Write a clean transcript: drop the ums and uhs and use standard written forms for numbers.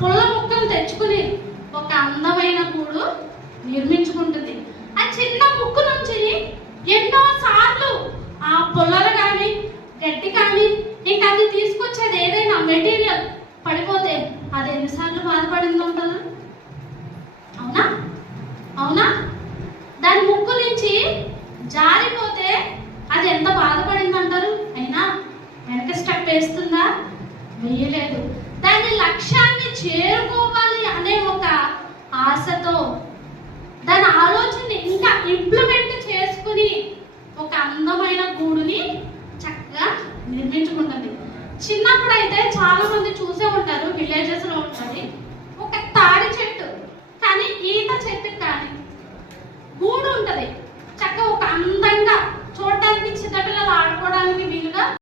పుల్ల ముక్కలు తెచ్చుకుని ఒక అందమైన గూడు నిర్మించుకుంటుంది. ఆ చిన్న ముక్కు నుంచి ఎన్నో సార్లు ఆ పుల్లలు కానీ గడ్డి కానీ ఇంకా అది తీసుకొచ్చేది ఏదైనా మెటీరియల్ పడిపోతే అది ఎన్నిసార్లు బాధపడింది ఉంటుంది. అవునా అవునా? దాని ముక్కు నుంచి జారిపోతే అది ఎంత బాధపడింది అంటారు. అయినా వెనక స్టెప్ వేస్తుందా? వేయలేదు. దాని లక్ష్యాన్ని చేరుకోవాలి అనే ఒక ఆశతో దాని ఆలోచనని ఇంకా ఇంప్లిమెంట్ చేసుకుని ఒక అందమైన గూడుని చక్కగా నిర్మించుకుంటుంది. చిన్నప్పుడు అయితే చాలా మంది చూసే ఉంటారు, విలేజెస్ లో ఉంటుంది ఒక తాడి చెట్టు, కానీ ఈత చెట్టుకి కానీ గూడు ఉంటది. చక్కగా ఒక అందంగా చూడటానికి చిన్నపిల్లలు ఆడుకోవడానికి వీలుగా